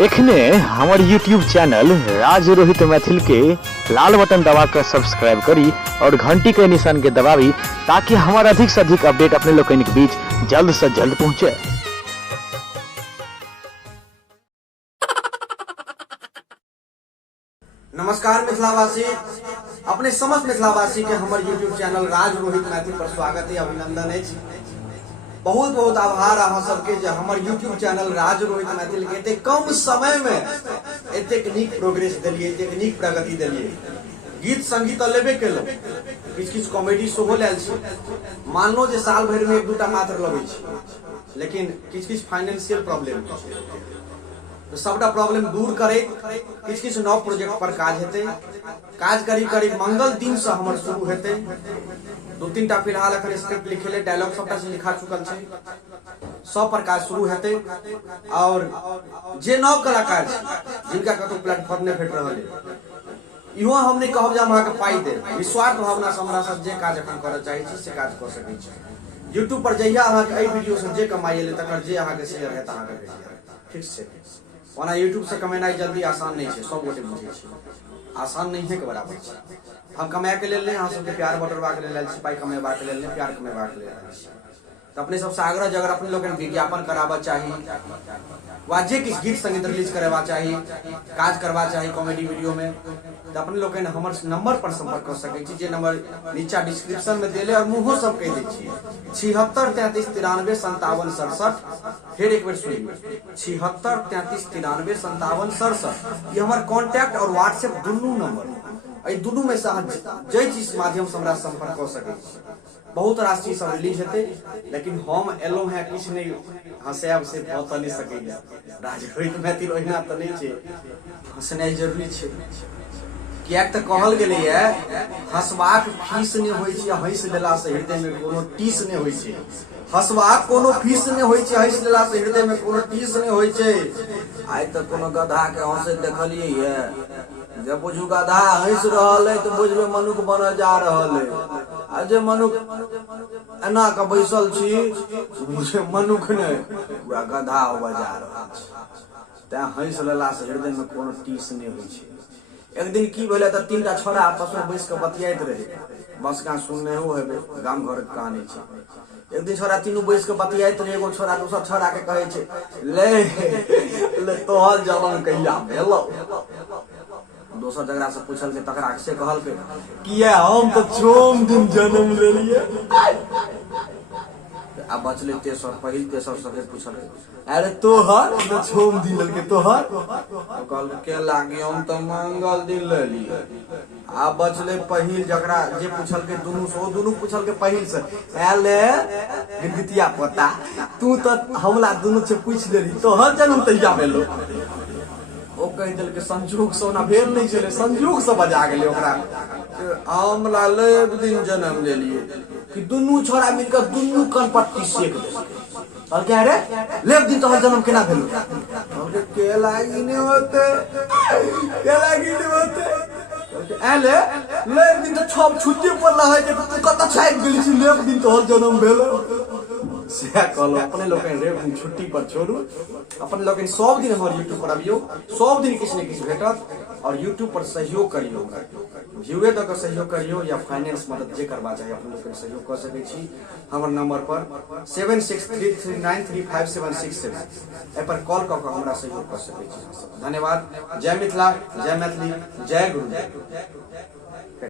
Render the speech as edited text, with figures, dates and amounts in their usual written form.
एखने हमार YouTube channel राज रोहित मैथिल के लाल बटन दबाकर सब्सक्राइब करी और घंटी के निशान के दबावी ताकि हमारा अधिक से अधिक अपडेट अपने लोग के बीच जल्द से जल्द पहुंचे। नमस्कार मिथिलावासी, अपने समस्त मिथिलावासी के हमारे यूट्यूब चैनल राज रोहित मैथिल पर स्वागत है, अभिनंदन है। बहुत बहुत आभार अहाँ सबके जे हमर यूट्यूब चैनल राज रोहित मैथिल के एते कम समय में एतेक नीक प्रोग्रेस दिलिए, एतेक नीक प्रगति दिलिए। गीत संगीत लेबे केलो, किछ कॉमेडी सेहो लेल छै। मानलो जे साल भर में एक दूटा मात्र लगे छै, लेकिन किछ फाइनेंशियल प्रॉब्लम तो सबटा प्रॉब्लम दूर करे किछ नव प्रोजेक्ट पर काज हेते। काज करीब मंगल दिन से हमर शुरू हेते। 2-3 टा फिलहाल अखन स्क्रिप्ट लिखेले, डायलॉग सबटा से लिखा चुकल छै, सब पर काज शुरू हेते। और जे नव कलाकार जिनका कतो प्लेटफॉर्म ने भेट रहल है, इहो हम नहीं कहब जे हम अहाँ के पाई दे। निस्वार्थ भावना से हमरा सब जे काज अखन करय चाहै छी से काज कर सकै छी। यूट्यूब पर जहिया अहाँ के एई वीडियो से जे कमाई एले तकर जे अहाँ के शेयर हेत अहाँ के भेट जायत। ठीक छै, वरना यूट्यूब से कमेनाई जल्दी आसान नहीं है, सब गोटे बुझे आसान नहीं है के बराबर है। हम कमाए के लेल अहाँ सबके प्यार बटरवा के लेल पाई कमेबा के लेल प्यार कमेबा के लेल तो अपने सबसे आग्रह जगह अपने लोग विज्ञापन कराबा चाहिए, वा जे किछ गीत संगीत रिलीज करवा चाहिए, काज करवा चाहिए कॉमेडी वीडियो में, तो अपने लोग हमर नंबर पर संपर्क कर सके छी। जे नंबर नीचा डिस्क्रिप्शन में देले और मुंहो सब कह दै छी 76 33 93 57 67। फिर एक बार सुनिए 76 33 93 57 67। ये हमार कॉन्टैक्ट और व्हाट्सएप दुनू नंबर, ए दुनू में से जय चीज माध्यम से हमरा संपर्क कर सके। बहुत रास चीज सब रिलीज हेते, लेकिन हम एलो है किछ नहीं हंसाब से भऽ तऽ नहीं सकैया। राज रोहित मैथिल ओहिना तऽ नहीं छै, हंसनाइ जरूरी छै। कियाक तऽ कहल गेलै है हंसबाक फीस नहीं होय छै, हंस लेला से हृदय में कोनो टीस नहीं होय छै। हंसबाक कोनो फीस नहीं होय छै, हंस लेला से हृदय में कोनो टीस नहीं होय छै। आइ तक कोनो गधा के हंसे देखलियै ये? जब बुझू गधा हंस रहल है तो बुझबे मनुख बन जा रहल है। आ जे मनुख एना के बैसल छी मुझे मनुख ने पूरा गधा होबा जा रहल छै। तैं हंस लेला से हृदय में कोनो टीस नहीं होय छै। एक दिन की भेलै तऽ 3 टा छोरा आपस में बैस के बतियाइत रहे, बस का सुनने हो हेबे, गाम घर के कहानी छै। एक दिन छोरा तीनों बैस के बतियाइत रहे, एगो छोरा दोसर छोरा के कहे छै ले तोहर जन्म कहिया भेलौ? दोसर जगह से पूछल के तकरा से कहल के किया हम तो चोम दिन जन्म लेलिए। अब बचले तेसर, पहिल तेसर सबके पूछल अरे तोहर तो चोम दिन लेके तोहर कहल के लागे हम तो मंगल दिन लेलिए। आ बचले पहिल जकरा जे पूछल के दुनू पूछल के पहिल से एले गिनतिया पता तू तो हमला दुनू से पूछ लेली तोहर जन्म तहिया भेलो। ओ कह दिल के संजोग से ओना भेल नहीं चले, संजोग से बजा गेले ओकरा हमला लेब दिन जन्म लेलिए कि दुनू छोरा मिलकर दुनू कनपट्टी सेक दे। और कह रे लेब दिन तोहर जन्म केना भेलो? हमरे केला गिने होते, केला गिने होते एले लेब दिन तो छब छुट्टी पर ला है के तू कत छाइक गेली छी लेब दिन तोहर जन्म भेलो। से कहलो अपने लोग रेव छुट्टी पर छोड़ू, अपने लोग सब दिन हमारे यूट्यूब पर अबियो, सब दिन किछ ने किछ भेटत। और यूट्यूब पर सहयोग करियो, व्यूए दऽ के सहयोग करियो या फाइनेंस मदद जे करबा चाहिए अपने लोग सहयोग कर सकै छी। हमर नंबर पर 7633935767 ए पर कॉल कऽ के हमरा सहयोग कर सकै छी। धन्यवाद। जय मिथिला, जय मैथिली, जय गुरु।